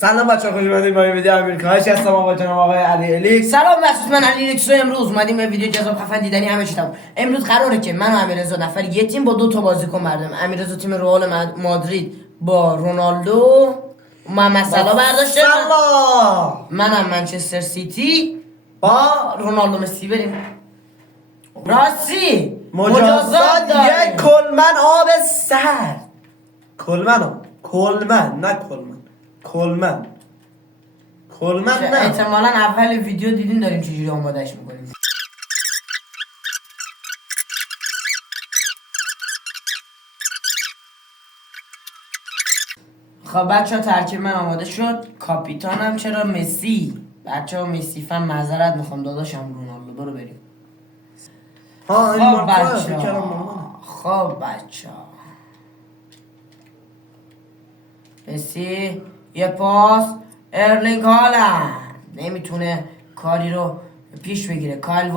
سلام بچه‌ها، خوش اومدید با این ویدیو امریکایی. هستم با جناب آقای علی الیکس. سلام بچه‌ها، من علی الیکس. امروز اومدیم به ویدیو جذاب خفن دیدنی همه چی تمام. امروز قراره که من و امیررضا نفر یه تیم با 2 تا بازیکن برداریم. امیررضا تیم رئال مادرید با رونالدو محمد صلاح برداشته. منم منچستر سیتی با رونالدو مسی بریم. راستی مجازات یک کلمن آب سرد. کلمن نه کلمن نه. احتمالاً اول ویدیو دیدین داریم چجوری آمادهش میکنیم. خب بچه ترکیب من آماده شد. کاپیتانم چرا مسی؟ بچه ها مسی فن معذرت میخوام داداشم رونالدو. برو بریم. خب بچه ها مسی یه پاس، ارلینگ هالند نمیتونه کاری رو پیش بگیره. کایل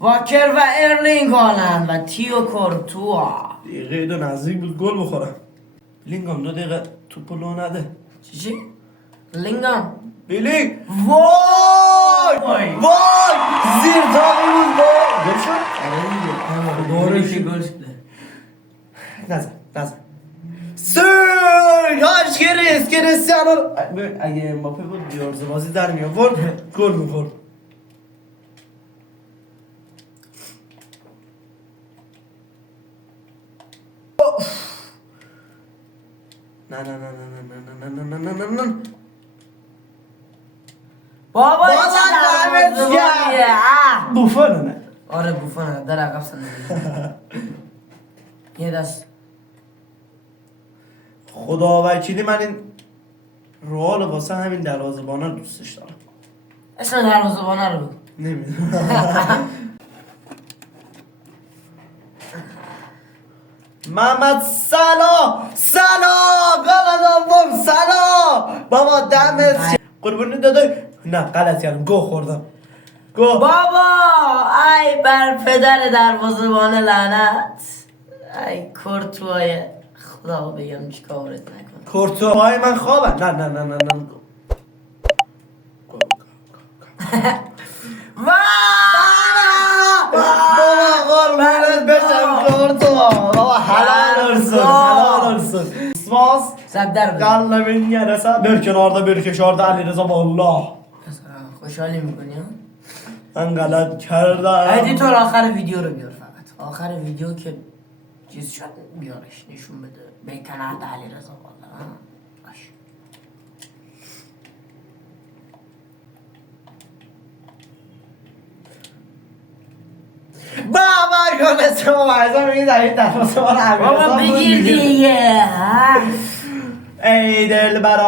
واکر و ارلینگ هالند و تیو کورتوا. دقیقه 2 نزدیک بود گل بخوره. لینگام 2 دقیقه توپو لو نده. چی؟ لینگام بیلینگ وای زیر تاقی بود. گل شد؟ دوره که گل شده. نزد هاش کریستیانو. اگه امباپه بود بیارزه بازی در می آورد گل می‌خورد. نه بابا بوفونه. آره بوفونه در عقب سنده. یه دست خدا وکیلی من این رئال واسه همین دروازه‌بانا دوستش دارم. اسم دروازه‌بان رو بگو. نمیدونم. محمد صلاح گل صلاح. بابا دمت قربونی داده. نه غلط کردم، گو خوردم. بابا ای بر پدر دروازه‌بان لعنت. ای کورتوای خدا بگم چیکارت نکنه. کورتوای من خوابه. نه بابا حلال olsun. Smas. زبدر Gallamin yerese bir kenarda bir köşarda Alireza والله. خوشحالی میکنی ها؟ من غلط کردم. ادیتور آخر ویدیو رو بیار فقط. آخر ویدیو که چیز شد بیارش نشون بده. به کنار علیرضا والله. باش. بابا کنه شما مایزا میگی در این دروازه بار علیرضا. بابا بگیر دیگه. ای دلبر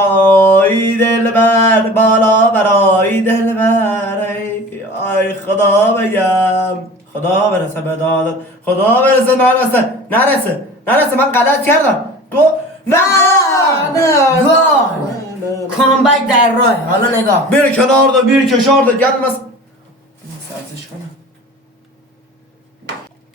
بالا برای دلبر. ای خدا بگم خدا برسه به دادت. خدا برسه نرسه من غلط کردم. نه گل کامبک در راه. حالا نگاه بیر کنار دا بیر کشار دا گلم سرزش کنم.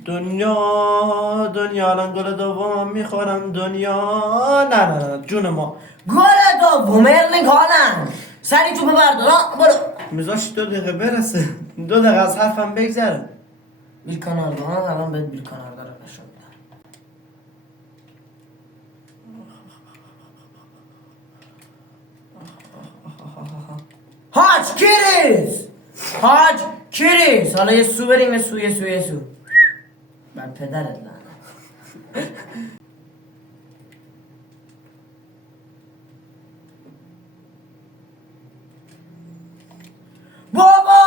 دنیا الان گل دوم میخورم. دنیا نه جون ما. گل دوم ارلینگ هالند. سری تو ببردار. برو میذاش 2 دقیقه برسه. 2 دقیقه از حرفم بگذره. بیل کانال دارم. الان بهت بیل کانال دارم نشون میدم. هاج کریس. حالا یه سو بریم. یه سو بر پدرت لعنت. بابا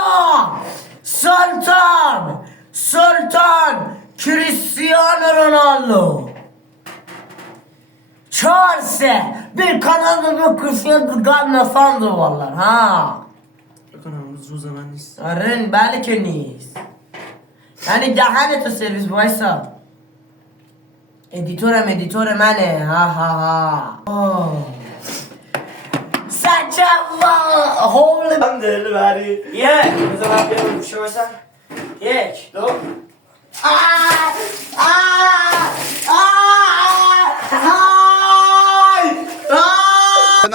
سلطان کریستیانو رونالدو 4-3 bir kanalı bir kuşun gana sandı vallahi ha. بکنم روز من نیست. آره بله که نیست. یعنی دهنتو سرویس وایسا. ادیتور منه. ها سچوا هول من دلبری. بذار من بیارم گوشه باشم. 1 2 Ah!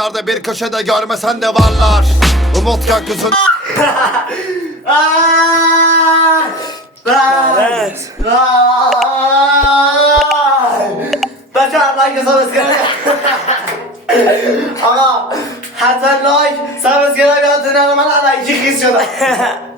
Kenarda bir köşede görmesen de varlar. Umut gökyüzünde. بچه لایک سابسکرایب آقا حتما لایک سابسکرایب یادتون نره من علایکی خیس شدم